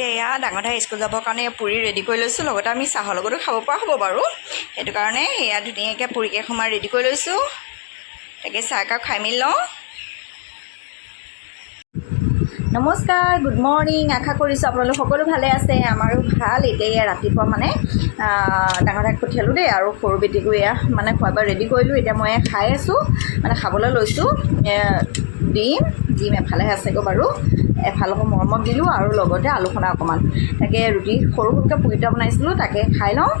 এতিয়া এয়া ডাঙৰ দাই স্কুল যাবৰ কাৰণে পুৰি ৰেডি কৰি লৈছোঁ, লগতে আমি চাহৰ লগতো খাব পৰা হ'ব বাৰু। সেইটো কাৰণে এয়া ধুনীয়াকৈ পুৰিকেইখনমান ৰেডি কৰি লৈছোঁ। তাকে চাহ একাপ খাই মেলি লওঁ। নমস্কাৰ, গুড মৰ্ণিং। আশা কৰিছোঁ আপোনালোক সকলো ভালে আছে। আমাৰো ভাল। এতিয়া ৰাতিপুৱা মানে ডাঙৰ দাইক পঠিয়ালোঁ দেই, আৰু সৰু বেটিকো এয়া মানে খোৱা বোৱা ৰেডি কৰিলোঁ। এতিয়া মই খাই আছোঁ, মানে খাবলৈ লৈছোঁ। ডিম এফালেহে আছেগৈ বাৰু, এফালকো মৰমত দিলোঁ, আৰু লগতে আলু খনা অকণমান। তাকে ৰুটি সৰু সৰুকৈ পুৰি এটা বনাইছিলোঁ, তাকে খাই লওঁ।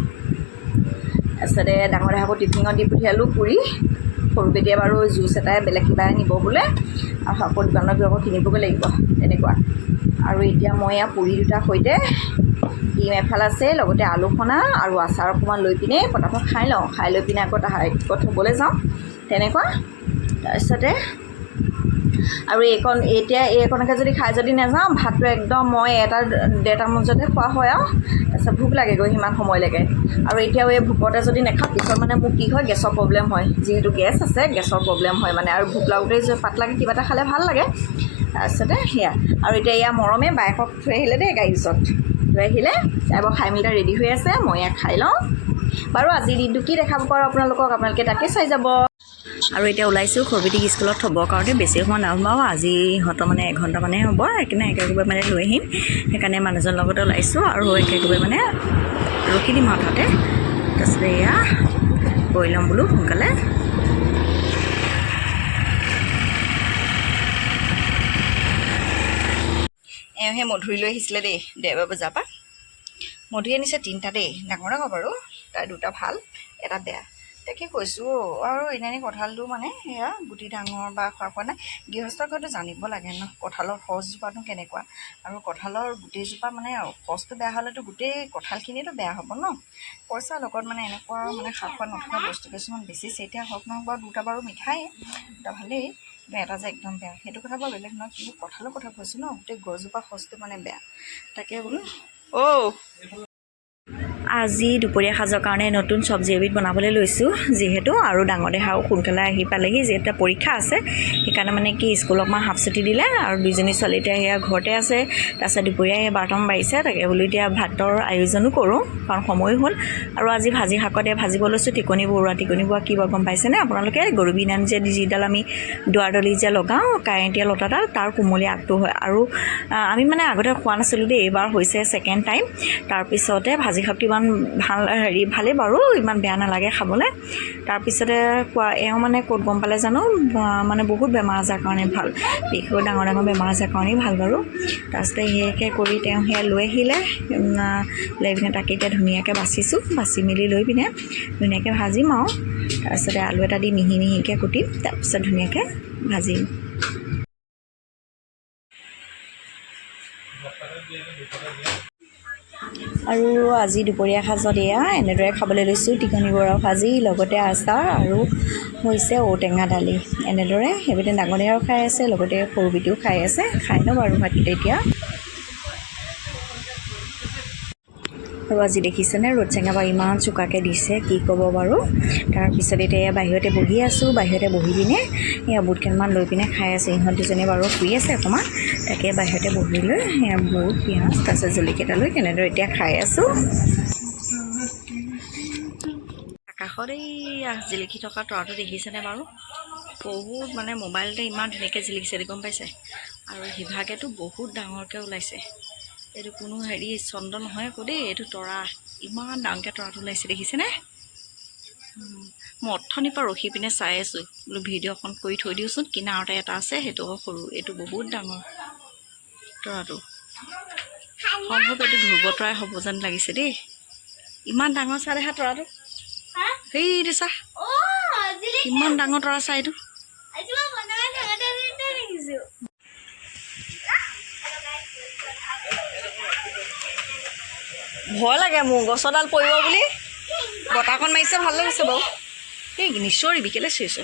তাৰপিছতে ডাঙৰ দাইকো টিফিনত দি পঠিয়ালোঁ পুৰি। সৰু বেটিয়ে বাৰু জুচ এটাই বেলেগ কিবা নিব বোলে, আৰু আকৌ দোকানত গৈ আকৌ কিনিবগৈ লাগিব তেনেকুৱা। আৰু এতিয়া মই এয়া পুৰি দুটাৰ সৈতে ডিম এফাল আছে, লগতে আলু খনা আৰু আচাৰ অকণমান লৈ পিনে পটাপট খাই লওঁ। খাই লৈ পিনে আকৌ তাহাঁতক থ'বলৈ যাওঁ তেনেকুৱা। তাৰপিছতে আৰু এইকণকে যদি খাই যদি নাযাওঁ, ভাতটো একদম মই 1-1:30 বজাতে খোৱা হয় আৰু। তাৰপিছত ভোক লাগেগৈ সিমান সময়লৈকে। আৰু এতিয়াও এই ভোকতে যদি নাখাওঁ, পিছত মানে মোৰ কি হয়, গেছৰ প্ৰব্লেম হয়। যিহেতু গেছ আছে, গেছৰ প্ৰব্লেম হয় মানে, আৰু ভোক লাগোঁতেই পাতলাকৈ কিবা এটা খালে ভাল লাগে। তাৰপিছতে সেয়া, আৰু এতিয়া এয়া মৰমে বাইকক থৈ আহিলে দেই, গাড়ীৰ ওচৰত থৈ আহিলে। তাইবোৰ খাই মেলি ৰেডি হৈ আছে, মই ইয়াক খাই লওঁ বাৰু। আজিৰ দিনটো কি দেখাব পাৰোঁ আপোনালোকে তাকে চাই যাব। আৰু এতিয়া ওলাইছোঁ সৰু বেটিক স্কুলত থ'বৰ কাৰণে। বেছি সময় নাহোঁ, আজি ইহঁতৰ মানে 1 ঘণ্টামানহে হ'ব, সেইকাৰণে একেবাৰে মানে লৈ আহিম। সেইকাৰণে মানুহজনৰ লগতে ওলাইছোঁ, আৰু একেবাৰে মানে ৰখি দিম আৰু তাতে। তাৰপিছতে এয়া গৈ ল'ম বোলো সোনকালে। সেই মধুৰি লৈ আহিছিলে দেই, দেওবাৰ বজাৰ পৰা। মধুৰি আনিছে 3টা দেই, ডাঙৰ বাৰু। তাৰ 2টা ভাল, এটা বেয়া। তাকে কৈছোঁ আৰু এনেই কঁঠালটো মানে সেয়া গুটি ডাঙৰ বা খোৱা নাই। গৃহস্থৰ ঘৰতো জানিব লাগে ন, কঁঠালৰ সজজোপানো কেনেকুৱা। আৰু কঁঠালৰ গুটিজোপা মানে সজটো বেয়া হ'লেতো গোটেই কঁঠালখিনিতো বেয়া হ'ব ন। পইচাৰ লগত মানে এনেকুৱা মানে সাৰ খোৱা নথকা বস্তু কিছুমান বেছিছে। এতিয়া হওক নহওক বাৰু 2টা বাৰু মিঠাই, 2টা ভালেই, কিন্তু এটা যে একদম বেয়া, সেইটো কথা বাৰু বেলেগ নহয়। কিন্তু কঁঠালৰ কথা কৈছোঁ ন, গোটেই গছজোপা সজটো মানে বেয়া। তাকে বোলো আজি দুপৰীয়া সাজৰ কাৰণে নতুন চব্জি এবিধ বনাবলৈ লৈছোঁ যিহেতু, আৰু ডাঙৰ দেহাও সোনকালে আহি পালেহি, যিহেতু পৰীক্ষা আছে। সেইকাৰণে মানে কি স্কুলক মই হাফ ছুটি দিলে, আৰু 2জনী ছোৱালী এতিয়া সেয়া ঘৰতে আছে। তাৰপিছত দুপৰীয়া 12টামান বাজিছে। তাকে বোলো এতিয়া ভাতৰ আয়োজনো কৰোঁ, কাৰণ সময়ো হ'ল। আৰু আজি ভাজি শাকতে ভাজিব লৈছোঁ টিকনি বৰুৱা কি বাৰু গম পাইছেনে আপোনালোকে? গৰু বিনান যে যিডাল আমি দুৱাৰডলি যে লগাওঁ, কাৰেণ্টীয়া লতাডাল, তাৰ কোমলীয়া আগটো হয়। আৰু আমি মানে আগতে খোৱা নাছিলোঁ দেই, এইবাৰ হৈছে 2nd টাইম। তাৰপিছতে ভাজি শাকটো ইমান ভালেই বাৰু, ইমান বেয়া নালাগে খাবলৈ। তাৰপিছতে এওঁ মানে ক'ত গম পালে জানো, মানে বহুত বেমাৰ আজাৰ কাৰণে ভাল, বিশেষকৈ ডাঙৰ বেমাৰ আজাৰ কাৰণেই ভাল বাৰু। তাৰপিছতে সেয়াকৈ কৰি তেওঁ সেয়া লৈ আহিলে, লৈ পিনে তাকে এতিয়া ধুনীয়াকৈ বাচিছোঁ। বাচি মেলি লৈ পিনে ধুনীয়াকৈ ভাজিম আৰু। তাৰপিছতে আলু এটা দি মিহি মিহিকৈ কুটিম, তাৰপিছত ধুনীয়াকৈ ভাজিম। আৰু আজি দুপৰীয়া সাজত এয়া এনেদৰে খাবলৈ লৈছোঁ টিকনি বৰা ভাজি, লগতে আচাৰ, আৰু হৈছে ঔটেঙা দালি। এনেদৰে সেইপিনে ডাঙৰ দেহাও খাই আছে, লগতে সৰু বেটিও খাই আছে। খাই লওঁ বাৰু ভাতকেইটা এতিয়া। আৰু আজি দেখিছেনে ৰ'দ চেঙা বাৰু ইমান চোকাকৈ দিছে, কি ক'ব বাৰু। তাৰপিছত এতিয়া বাহিৰতে বহি আছোঁ। বাহিৰতে বহি পিনে এয়া বুট কেইটামান লৈ পিনে খাই আছোঁ। ইহঁত দুজনী বাৰু শুই আছে অকণমান, তাকে বাহিৰতে বহি লৈ সেয়া বুট, পিঁয়াজ, তাৰপিছত জলকীয়া এটা লৈ তেনেদৰে এতিয়া খাই আছোঁ। আকাশত এইয়া জিলিকি থকা তৰাটো দেখিছেনে বাৰু? বহুত মানে মোবাইলতে ইমান ধুনীয়াকৈ জিলিকিছে গম পাইছে। আৰু সিভাগেতো বহুত ডাঙৰকৈ ওলাইছে। এইটো কোনো চন্দ্ৰ নহয় আকৌ দেই, এইটো তৰা। ইমান ডাঙৰকৈ তৰাটো ওলাইছে দেখিছেনে? মই অথনিৰ পৰা ৰখি পিনে চাই আছোঁ, বোলো ভিডিঅ' অকণ কৰি থৈ দিওঁচোন। কিনাৰতে এটা আছে, সেইটো সৰু, এইটো বহুত ডাঙৰ তৰাটো। সম্ভৱ এইটো ধ্ৰুৱ তৰাই হ'ব যেন লাগিছে দেই। ইমান ডাঙৰ চাই দেখা তৰাটো, সেইটো চা, ইমান ডাঙৰ তৰা চাই এইটো। ভয় লাগে মোৰ, গছৰডাল পৰিব বুলি। বতাহখন মাৰিছে, ভাল লাগিছে বাৰু। এই নিশ্চৰিবি, কেলৈ চিঞৰিছ?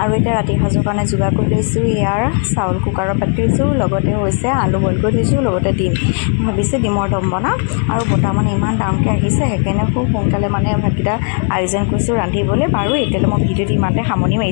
আৰু এতিয়া ৰাতি সাজৰ কাৰণে যোগাৰ কৰি লৈছোঁ। ইয়াৰ চাউল কুকাৰত পাতি থৈছোঁ, লগতে হৈছে আলু বইল কৰি থৈছোঁ, লগতে ডিম। ভাবিছোঁ ডিমৰ দম বনাম। আৰু বতাহ মানে ইমান ডাঙৰকৈ আহিছে, সেইকাৰণে খুব সোনকালে মানে ভাতকেইটা আয়োজন কৰিছোঁ ৰান্ধিবলৈ। বাৰু এতিয়ালৈ মই ভিডিঅ'টো ইমানতে সামৰণি মাৰিছোঁ।